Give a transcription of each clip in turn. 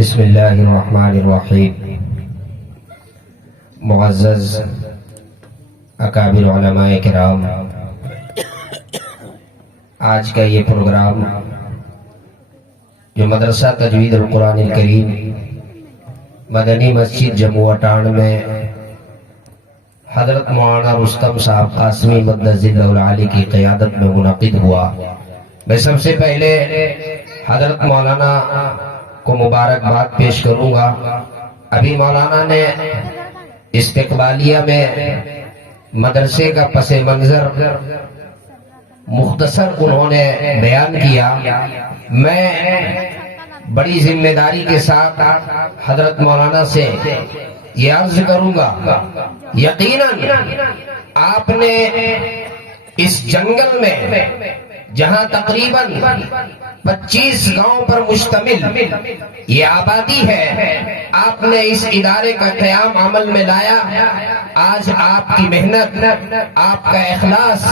بسم اللہ الرحمن الرحیم۔ معزز اکابر علماء کرام، آج کا یہ پروگرام جو مدرسہ تجوید القرآن الکریم مدنی مسجد جموں اٹان میں حضرت مولانا رستم صاحب قاسمی مدد ذلہ العالی کی قیادت میں منعقد ہوا، میں سب سے پہلے حضرت مولانا کو مبارکباد پیش کروں گا۔ ابھی مولانا نے استقبالیہ میں مدرسے کا پس منظر مختصر انہوں نے بیان کیا۔ میں بڑی ذمہ داری کے ساتھ حضرت مولانا سے یہ عرض کروں گا، یقیناً آپ نے اس جنگل میں جہاں تقریباً 25 گاؤں پر مشتمل یہ آبادی ہے، آپ نے اس ادارے کا قیام عمل میں لایا۔ آج آپ کی محنت، آپ کا اخلاص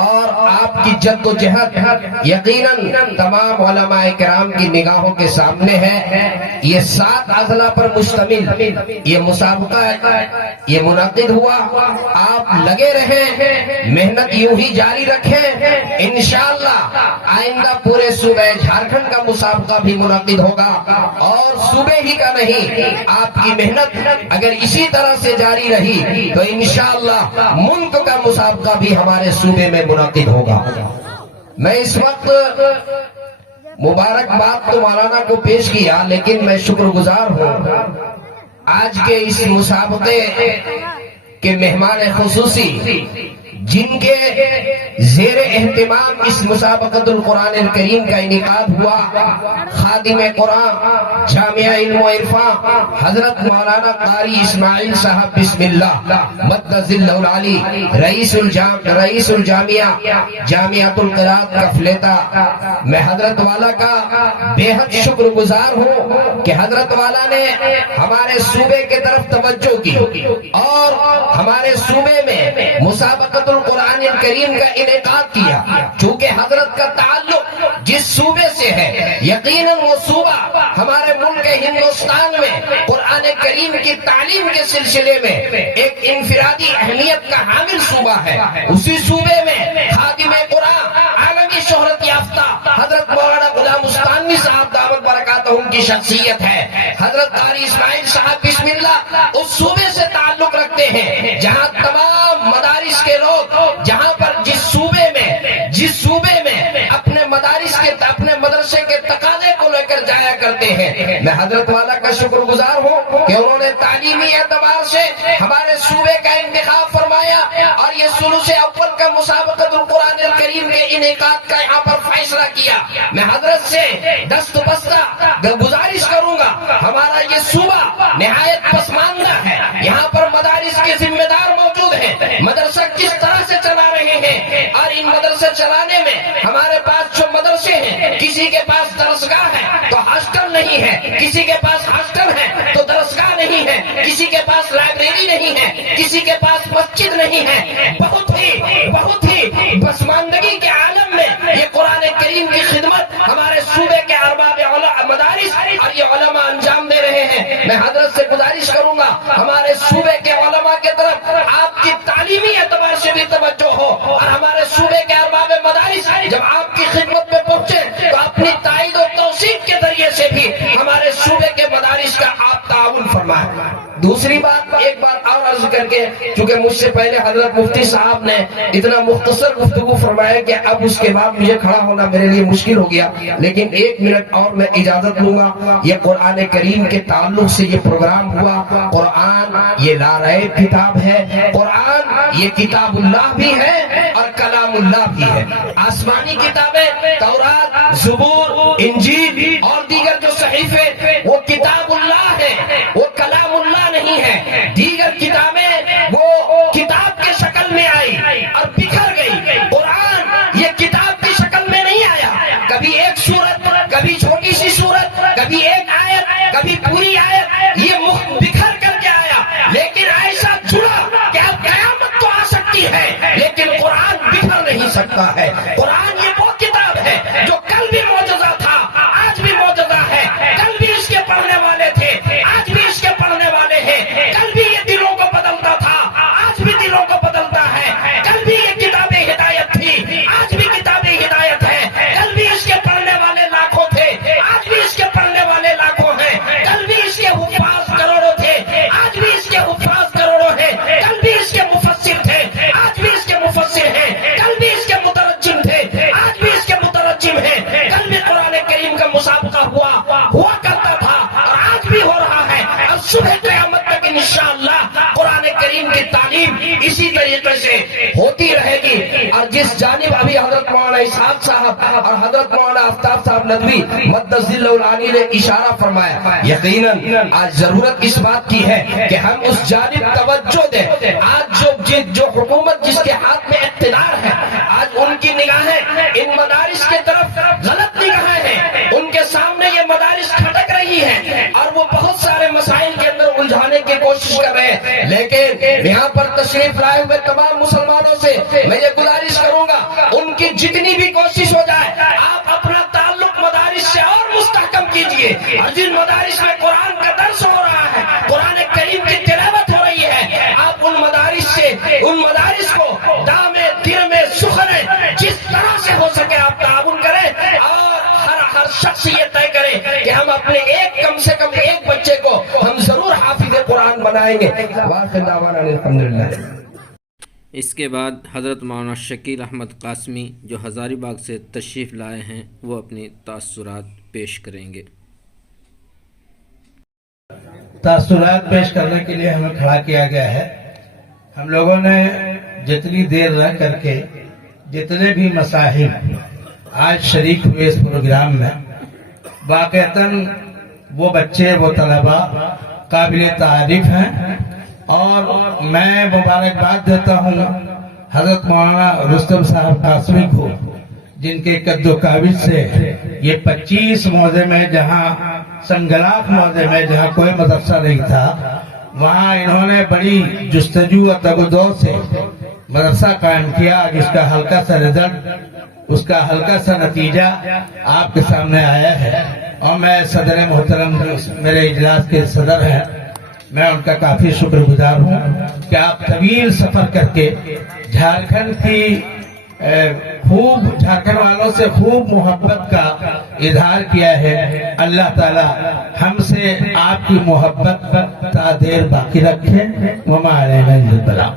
اور آپ کی جد و جہد یقیناً تمام علماء کرام کی نگاہوں کے سامنے ہے۔ یہ 7 اضلاع پر مشتمل یہ مسابقہ یہ منعقد ہوا، آپ لگے رہیں، محنت یوں ہی جاری رکھیں، انشاءاللہ آئندہ پورے صوبہ جھارکھنڈ کا مسابقہ بھی منعقد ہوگا، اور صوبے ہی کا نہیں، آپ کی محنت اگر اسی طرح سے جاری رہی تو انشاءاللہ ملک کا مسابقہ بھی ہمارے صوبے میں منعقد ہوگا۔ میں اس وقت مبارکباد تو مولانا کو پیش کیا، لیکن میں شکر گزار ہوں آج کے اس مسابقے کے مہمان خصوصی جن کے زیر اہتمام اس مسابقۃ القرآن الکریم کا انعقاد ہوا، خادم قرآن جامعہ علم و عرفان حضرت مولانا قاری اسماعیل صاحب بسم اللہ مدد ذلہ العالی، رئیس الجامعہ جامعۃ القراءۃ کفلیتا۔ میں حضرت والا کا بے حد شکر گزار ہوں کہ حضرت والا نے ہمارے صوبے کے طرف توجہ کی اور ہمارے صوبے میں مسابقۃ القرآن الکریم کا انعقاد کیا۔ چونکہ حضرت کا تعلق جس صوبے سے ہے، یقیناً وہ صوبہ ہمارے ملک ہندوستان میں قرآن کریم کی تعلیم کے سلسلے میں ایک انفرادی اہمیت کا حامل صوبہ ہے۔ اسی صوبے میں خادم قرآن عالمی شہرت یافتہ حضرت مولانا غلام استانوی صاحب دعوت برکاتہم کی شخصیت ہے۔ حضرت قاری اسماعیل صاحب بسم اللہ اس صوبے سے تعلق رکھتے ہیں جہاں تمام مدارس کے لوگ جہاں پر جس صوبے میں اپنے مدارس کے اپنے مدرسے کے تقاضے کو لے کر جایا کرتے ہیں۔ میں حضرت والا کا شکر گزار ہوں کہ انہوں نے تعلیمی اعتبار سے ہمارے صوبے کا انتخاب فرمایا اور یہ ثلث اول کا مسابقۃ القرآن الکریم کے انعقاد کا یہاں پر فیصلہ کیا۔ میں حضرت سے دست بستہ گزارش کروں گا، ہمارا یہ صوبہ نہایت پسماندہ ہے، یہاں پر مدارس کے ذمہ دار موجود ہیں، مدرسہ کس طرح سے چلا رہے ہیں، اور ان مدرسے چلانے میں ہمارے پاس جو مدرسے ہیں، کسی کے پاس درسگاہ ہے تو ہاسٹل نہیں ہے، کسی کے پاس ہاسٹل ہے تو درسگاہ نہیں ہے، کسی کے پاس لائبریری نہیں ہے، کسی کے پاس مسجد نہیں ہے۔ بہت ہی پسماندگی کے عالم میں یہ قرآن کریم کی خدمت ہمارے صوبے کے ارباب مدارس اور یہ علماء انجام دے رہے ہیں۔ میں حضرت سے گزارش کروں گا ہمارے صوبے کے علماء کے طرف آپ کی تعلیمی اعتبار سے بھی توجہ ہو، اور ہمارے صوبے کے ارباب مدارس جب آپ کی خدمت میں پہنچے تو اپنی تائید و توثیق کے ذریعے سے بھی ہمارے صوبے کے مدارس کا آپ تعاون فرمائیں۔ دوسری بات ایک بات اور عرض کر کے، چونکہ مجھ سے پہلے حضرت مفتی صاحب نے اتنا مختصر گفتگو فرمایا کہ اب اس کے بعد مجھے کھڑا ہونا میرے لیے مشکل ہو گیا، لیکن 1 منٹ اور میں اجازت لوں گا۔ یہ قرآن کریم کے تعلق سے یہ پروگرام ہوا۔ قرآن یہ لاریب کتاب ہے، قرآن یہ کتاب اللہ بھی ہے اور کلام اللہ بھی ہے۔ آسمانی کتابیں تورات، زبور، انجیل اور دیگر جو صحیفے وہ کتاب اللہ ہے، وہ کلام اللہ نہیں ہے۔ دیگر کتابیں وہ کتاب کے شکل میں آئی اور بکھر گئی، قرآن یہ کتاب کی شکل میں نہیں آیا، کبھی ایک سورت، کبھی چھوٹی سی سورت، کبھی ایک آیت، کبھی پوری آیت، یہ بکھر کر کے آیا، لیکن ایسا جڑا کہ اب قیامت تو آ سکتی ہے لیکن قرآن بکھر نہیں سکتا ہے۔ قرآن یہ وہ کتاب ہے جو کل بھی معجزہ تھا، آج بھی معجزہ ہے، کل بھی اس کے پڑھنے تعلیم اسی طریقے سے ہوتی رہے گی. اور جس جانب ابھی حضرت مولانا اسحاق صاحب اور حضرت مولانا آفتاب صاحب ندوی مدد ذل العالی نے اشارہ فرمایا, یقیناً آج ضرورت اس بات کی ہے کہ ہم اس جانب توجہ دیں. آج جو حکومت جس کے ہاتھ میں اقتدار ہے, آج ان کی نگاہیں ان مدارس کے طرف غلط نگاہیں ہیں. ان کے سامنے یہ مدارس کھٹک رہی ہیں اور وہ بہت سارے مسائل کے اندر الجھانے کی کوشش کر رہے ہیں. لیکن یہاں پر تشریف لائے ہوئے تمام مسلمانوں سے میں یہ گزارش کروں گا, ان کی جتنی بھی کوشش ہو جائے آپ اپنا تعلق مدارس سے اور مستحکم کیجئے. اور جن مدارس میں قرآن کا درس ہو رہا ہے, قرآن کریم کی تلاوت ہو رہی ہے, آپ ان مدارس کو دامے دیر میں سخنے جس طرح سے ہو سکے آپ تعاون کریں. اور ہر شخص یہ طے کرے کہ ہم اپنے کم سے کم ایک بچے کو ہم ضرور حافظ قرآن بنائیں گے. واخر دعوانا الحمدللہ. اس کے بعد حضرت مولانا شکیل احمد قاسمی جو ہزاری باغ سے تشریف لائے ہیں وہ اپنی تاثرات پیش کریں گے. تاثرات پیش کرنے کے لیے ہمیں کھڑا کیا گیا ہے. ہم لوگوں نے جتنی دیر رہ کر کے جتنے بھی مصاحب آج شریک ہوئے اس پروگرام میں, واقعتاً وہ بچے وہ طلباء قابل تعریف ہیں. اور میں مبارکباد دیتا ہوں حضرت مولانا رستم صاحب قاسمی کو, جن کے قد و کاوش سے یہ 25 موضع میں, جہاں سنگلاخ موضع میں جہاں کوئی مدرسہ نہیں تھا, وہاں انہوں نے بڑی جستجو اور تگدو سے مدرسہ قائم کیا. جس کا ہلکا سا رزلٹ, اس کا ہلکا سا نتیجہ آپ کے سامنے آیا ہے. اور میں صدر محترم میرے اجلاس کے صدر ہیں, میں ان کا کافی شکر گزار ہوں کہ آپ طویل سفر کر کے جھارکھنڈ کی جھارکھنڈ والوں سے خوب محبت کا اظہار کیا ہے. اللہ تعالی ہم سے آپ کی محبت تا دیر باقی رکھے. وما علینا الا البلاغ.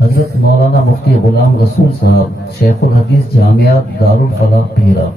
حضرت مولانا مفتی غلام رسول صاحب شیخ الحدیث جامعہ دارالفلاح پیرا.